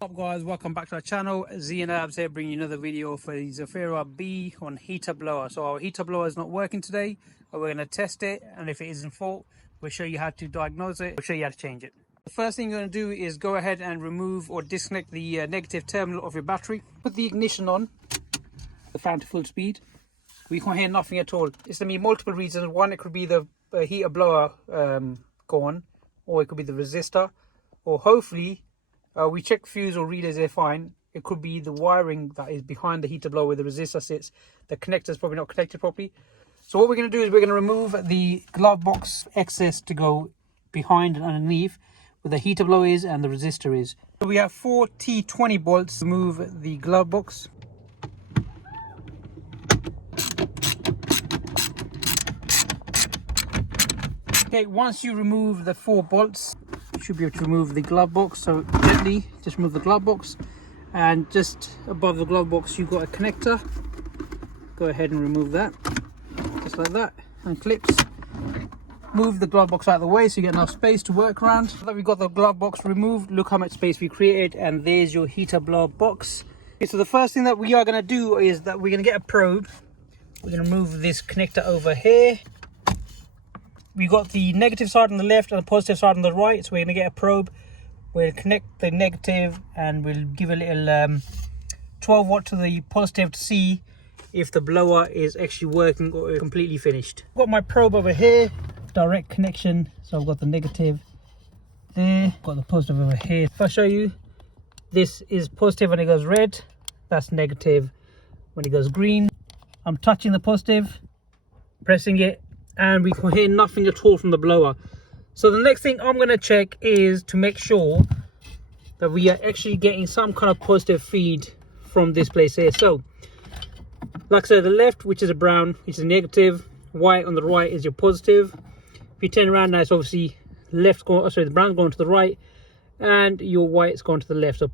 What's up guys, welcome back to our channel. Z and Abs here bringing you another video for the Zafira B on heater blower. So our heater blower is not working today, but we're going to test it, and if it is in fault, we'll show you how to diagnose it, we'll show you how to change it. The first thing you're going to do is go ahead and remove or disconnect the negative terminal of your battery. Put the ignition on, the fan to full speed. We can't hear nothing at all. It's going to be multiple reasons. One, it could be the heater blower gone, or it could be the resistor, or hopefully we check fuse or relays, they're fine. It could be the wiring that is behind the heater blower where the resistor sits. The connector is probably not connected properly. So what we're going to do is we're going to remove the glove box excess to go behind and underneath where the heater blower is and the resistor is. So we have 4 T20 bolts. Remove the glove box. Okay, once you remove the 4 bolts, you should be able to remove the glove box. So gently just remove the glove box, and just above the glove box you've got a connector. Go ahead and remove that just like that, and clips. Move the glove box out of the way so you get enough space to work around. Now that we've got the glove box removed, look how much space we created, and there's your heater blower box. Okay, so the first thing that we are going to do is that we're going to get a probe. We're going to remove this connector over here. We got the negative side on the left and the positive side on the right, so we're going to get a probe. We'll connect the negative and we'll give a little 12 watt to the positive to see if the blower is actually working or completely finished. I've got my probe over here, direct connection, so I've got the negative there, got the positive over here. If I show you, this is positive when it goes red, that's negative when it goes green. I'm touching the positive, pressing it, and we can hear nothing at all from the blower. So the next thing I'm going to check is to make sure that we are actually getting some kind of positive feed from this place here. So like I said, the left, which is a brown, which is a negative, white on the right is your positive. If you turn around now, it's obviously left going, sorry, the brown's going to the right and your white's going to the left. So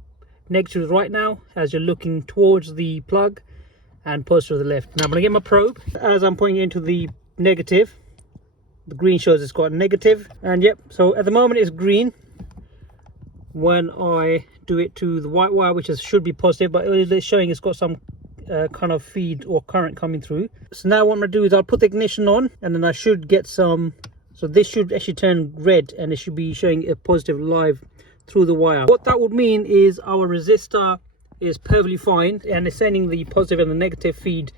negative is right now as you're looking towards the plug, and positive to the left. Now I'm going to get my probe. As I'm pointing into the negative, the green shows it's got a negative, and yep, so at the moment it's green. When I do it to the white wire, which should be positive, but it's showing it's got some kind of feed or current coming through. So now what I'm going to do is I'll put the ignition on, and then I should get some, so this should actually turn red and it should be showing a positive live through the wire. What that would mean is our resistor is perfectly fine and it's sending the positive and the negative feed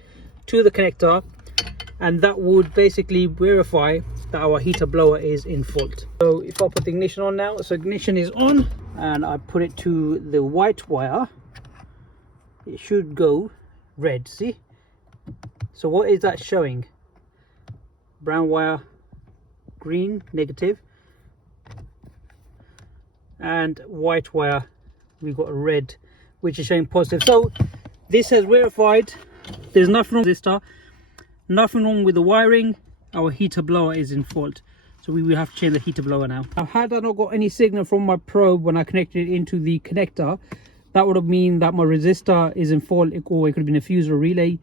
to the connector, and that would basically verify that our heater blower is in fault. So if I put the ignition on now, so ignition is on, and I put it to the white wire, it should go red, see? So what is that showing? Brown wire, green, negative, and white wire, we've got a red, which is showing positive. So this has verified there's nothing wrong with the resistor, nothing wrong with the wiring. Our heater blower is in fault, so we will have to change the heater blower now. Now, had I not got any signal from my probe when I connected it into the connector, that would have mean that my resistor is in fault, or it could have been a fuse or a relay.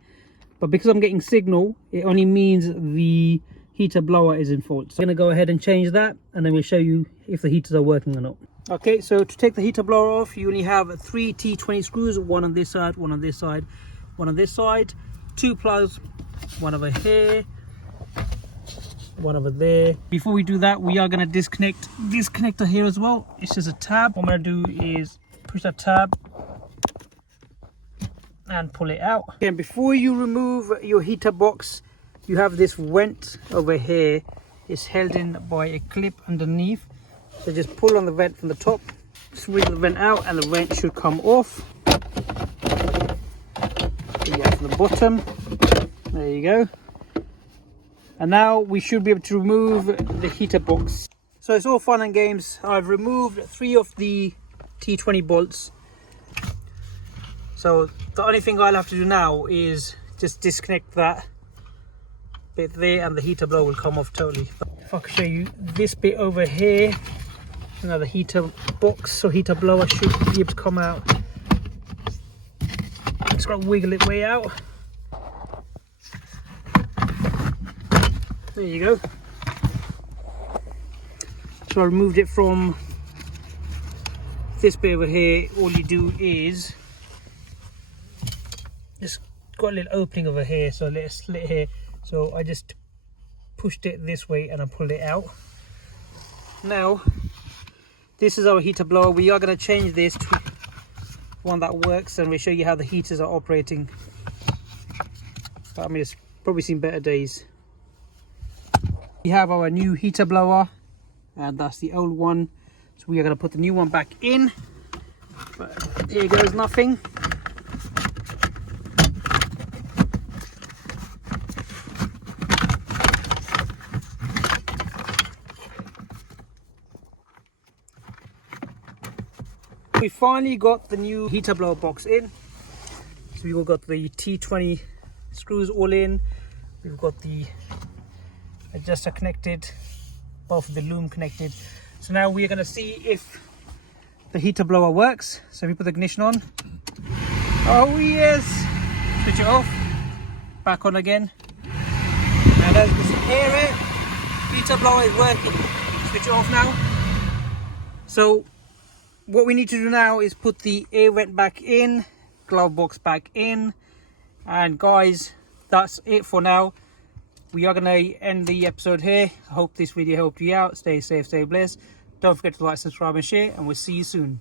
But because I'm getting signal, it only means the heater blower is in fault. So I'm going to go ahead and change that, and then we'll show you if the heaters are working or not. Okay, so to take the heater blower off, you only have 3 T20 screws, one on this side, one on this side, one on this side, 2 plugs, one over here, one over there. Before we do that, we are going to disconnect this connector here as well. It's just a tab. What I'm going to do is push that tab and pull it out. Again, before you remove your heater box, you have this vent over here. It's held in by a clip underneath. So just pull on the vent from the top, swing the vent out, and the vent should come off. From the bottom, there you go. And now we should be able to remove the heater box. So it's all fun and games. I've removed 3 of the T20 bolts. So the only thing I'll have to do now is just disconnect that bit there, and the heater blower will come off totally. If I can show you this bit over here, now the heater box or heater blower should be able to come out. Just got to wiggle it way out. There you go. So I removed it from this bit over here, all you do is just got a little opening over here, so a little slit here. So I just pushed it this way and I pulled it out. Now this is our heater blower. We are going to change this to one that works, and we'll show you how the heaters are operating. But I mean, it's probably seen better days. We have our new heater blower, and that's the old one. So we are going to put the new one back in. But here goes nothing. We finally got the new heater blower box in. So we've got the T20 screws all in. We've got the adjuster connected, both of the loom connected. So now we're going to see if the heater blower works. So we put the ignition on. Oh yes! Switch it off. Back on again. And as you can hear it, heater blower is working. Switch it off now. So what we need to do now is put the air vent back in, glove box back in, and guys, that's it for now. We are going to end the episode here. I hope this video helped you out. Stay safe, stay blessed. Don't forget to like, subscribe and share, and we'll see you soon.